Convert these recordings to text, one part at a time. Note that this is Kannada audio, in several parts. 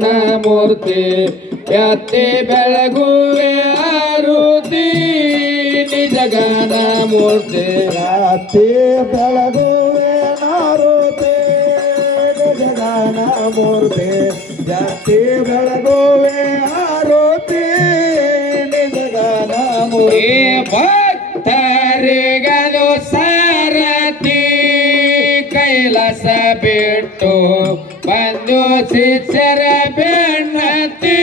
ಗಾನ ಮೂರ್ತಿ ಎತ್ತಿ ಬೆಳಗುವೆ ಆರುತಿ ನಿಜ ಗಾನ ಮೂರ್ತಿ ಎತ್ತಿ ಬೆಳಗುವೆ ಆರುತಿ ನಿಜ ಗಾನ ಮೂರ್ತಿ ಎತ್ತಿ ಬೆಳಗುವೆ ಆರುತಿ ನಿಜ ಗಾನ ಮೂರ್ತಿ ಭಕ್ತರಿಗದು ಸಾರಥಿ ಕೈಲಾಸ ಬಿಟ್ಟು ಬಂದು ಶಿಷ್ಯರ ಬೆನ್ನತ್ತಿ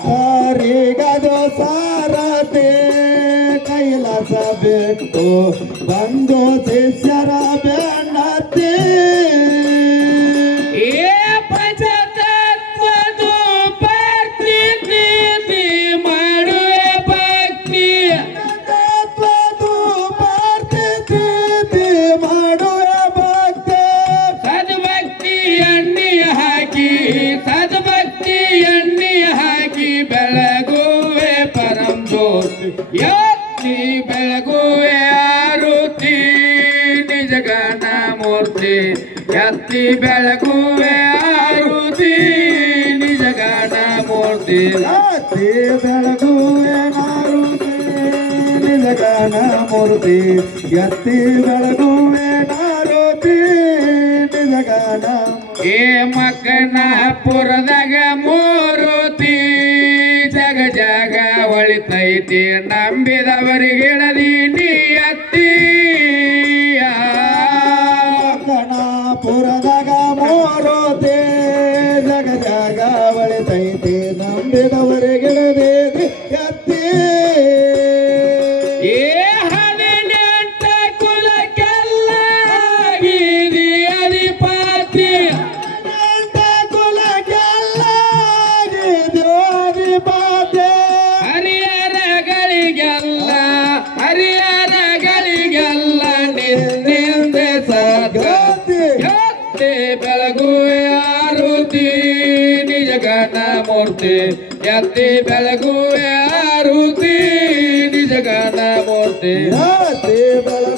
ಭಕ್ತರಿಗದು ಸಾರಥಿ ಕೈಲಾಸ ಬಿಟ್ಟು ಬಂದು ಶಿಷ್ಯರ ಬೆನ್ನತ್ತಿ ಎತ್ತಿ ಬೆಳಗುವೆ ಆರುತಿ ನಿಜ ಗಾನ ಮೂರ್ತಿ ಎತ್ತಿ ಬೆಳಗುವೆ ಆರುತಿ ನಿಜ ಗಾನ ಮೂರ್ತಿ ಎತ್ತಿ ಬೆಳಗುವೆ ಆರುತಿ ನಿಜ ಗಾನ ಮೂರ್ತಿ ಎತ್ತಿ ಬೆಳಗುವೆ ಆರುತಿ ನಿಜ ಗಾನ ಏ ಮಕ್ಕನಾಪುರದಾಗ ಮೂರುತಿ ಜಗ ಜಗ ಒಳಿತೈತಿ ನಂಬಿದವರಿಗಿಡದಿ ನೀ ಎತ್ತಿ ಗಣಪುರದಾಗ ಮೂರುತಿ ಜಗ ಜಗ ಒಳಿತೈತಿ ನಂಬಿದವರಿಗಿಡದಿ ಎತ್ತಿ ಹದಿನೆಂಟ ಕುಲಕ್ಕೆಲ್ಲ ಅಧಿಪತಿ ಹರಿಹರಗಳಿಗೆಲ್ಲ ನಿಂದೆ ಸದ್ಗತಿ ಎತ್ತಿ ಬೆಳಗುವೆ ಆರುತಿ ನಿಜ ಗಾನ ಮೂರ್ತಿ ಎತ್ತಿ ಬೆಳಗುವೆ ಆರುತಿ ನಿಜ ಗಾನ ಮೂರ್ತಿ ಎತ್ತಿ ಬೆಳಗುವೆ